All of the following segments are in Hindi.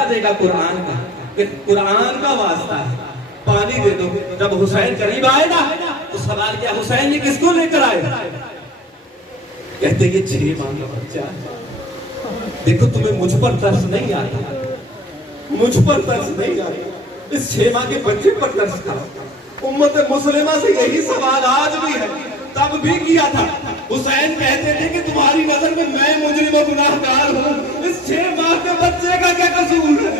वास्ता देगा कुरान का, कि कुरान का वास्ता है, पानी दे दो। जब हुसैन करीब आएगा तो सवाल किया, हुसैन ये किसको लेकर आए? कहते ये 6 माह का बच्चा। देखो तुम्हें मुझ पर तरस नहीं आता, मुझ पर तरस नहीं आता, इस 6 माह के बच्चे पर तरस करो। उम्मत मुस्लिमा से यही सवाल आज भी है, तब भी किया था। हुसैन कहते थे कि तुम्हारी नजर में मैं मुजरिम और गुनाहगार हूँ, इस 6 माह के बच्चे का क्या कसूर है?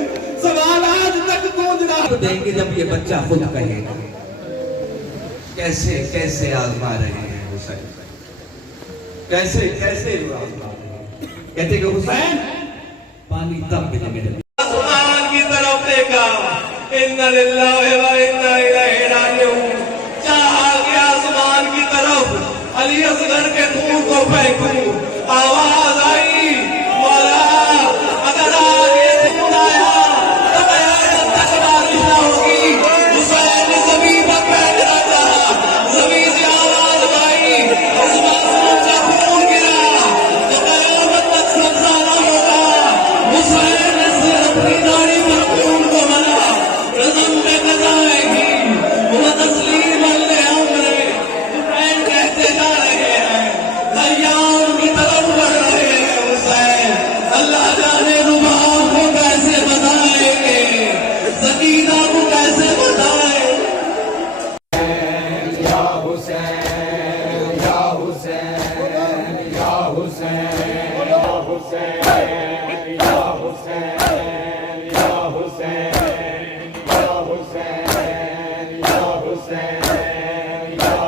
सवाल आज तक गूंज रहा। देंगे जब ये बच्चा खुद कहेगा। कैसे कैसे आजमा रहे हैं हुसैन, कैसे कैसे कहते कि हुसैन पानी तब मिलेगा। आसमान की तरफ देखा, इन्ना लिल्लाहि व इन्ना इलैहि राजिऊन। चाहा कि आसमान की तरफ अली असगर के खून को फेंकूं, आवाज आई मौला अगर आज ये खून आया तो कयामत तक बारिश ना होगी। हुसैन ने जमीन पर फेंकना चाहा, जमीन से आवाज आई, उस मासूम का खून गिरा तो कयामत तक सब्जा ना होगा। हुसैन ने सिर्फ अपनी दाढ़ी पर खून को मना, रज़म में कजाएगी वो तस्लीम अल-अमर। हुसैन कहते जा रहे हैं, दरियाओं की तरफ बढ़ रहे हैं हुसैन। अल्लाह जाने रुबाब को कैसे बताएंगे, सकीना को कैसे बताएं। या हुसैन या हुसैन या हुसैन या हुसैन या हुसैन या हुसैन या हुसैन या हुसैन या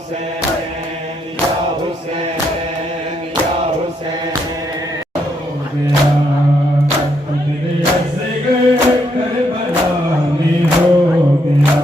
हुसैन या हुसैन या हुसैन या हुसैन। करबला में हो गया,